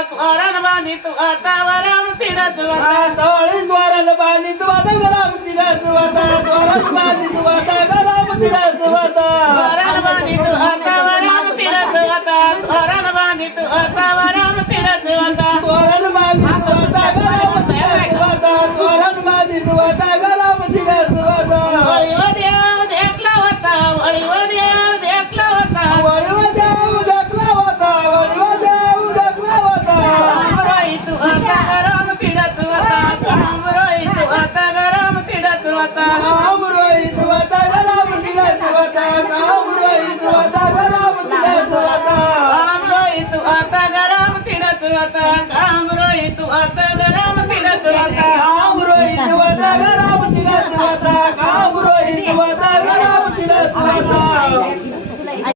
तोरण बांधित आता वराम तिडत होता तोळी द्वाराला बांधित वाता गराम तिडत होता तोरण बांधित वाता गराम तिडत होता तोरण बांधित आता वराम तिडत होता तोरण बांधित आता वराम तिडत होता तोरण बांधित वाता गराम तिडत होता तोरण बांधित वाता गराम तिडत होता वळीव देव देखला होता वळीव देव देखला होता वळीव देव देखला होता वळीव देव देखला होता काम रोहित होता गरम तिडत होता काम रोहित होता गरम तिडत होता नाम रोहित वाता गराम तिडत होता नाम रोहित वाता गराम तिडत होता काम रोहित होता गरम तिडत होता काम रोहित होता गरम तिडत होता काम रोहित वाता गराम तिडत होता काम रोहित वाता गराम तिडत होता